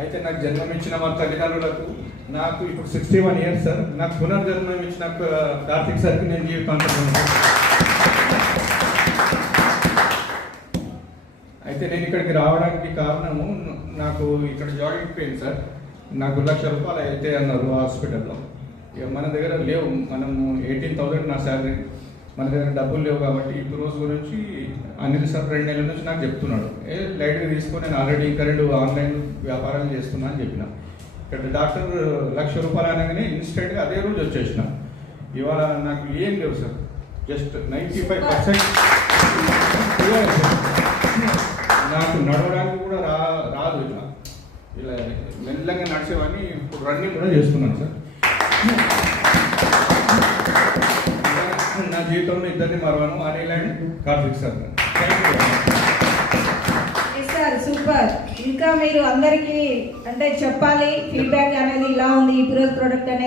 అయితే నాకు జన్మనిచ్చిన మా తల్లిదండ్రులకు నాకు ఇప్పుడు సిక్స్టీ వన్ ఇయర్స్ సార్ నాకు పునర్జన్మం ఇచ్చిన కార్తిక్ సార్కి నేను జీవితాంతం అయితే నేను ఇక్కడికి రావడానికి కారణము నాకు ఇక్కడ జాయింట్ పెయిన్ సార్ నాకు లక్ష రూపాయలు అయితే అన్నారు హాస్పిటల్లో. ఇక మన దగ్గర లేవు. మనము ఎయిటీన్ థౌసండ్ నా శాలరీ. మన దగ్గర డబ్బులు లేవు కాబట్టి ఇప్పుడు రోజు గురించి అనిల్ సార్ రెండు నెలల నుంచి నాకు చెప్తున్నాడు. ఏ లైట్గా తీసుకొని నేను ఆల్రెడీ ఇంకా రెండు ఆన్లైన్ వ్యాపారాలు చేస్తున్నా అని చెప్పిన. ఇక్కడ డాక్టర్ లక్ష రూపాయలు అనగానే ఇన్స్టెంట్గా అదే రోజు వచ్చేసిన. ఇవాళ నాకు ఏం లేవు sir. Just ninety five percent నాకు నడవడానికి కూడా రా రాదు ఇలా. ఇలా మెల్లగా నడిచేవాడిని ఇప్పుడు రన్నింగ్ కూడా చేస్తున్నాను సార్. జీవితంలో ఇద్దరిని మరవను. Anil and Karthik sir thank sir super ఇంకా మీరు అందరికీ అంటే చెప్పాలి ఫీడ్బ్యాక్ అనేది ఇలా ఉంది ఈ ప్రోడక్ట్ అనేది.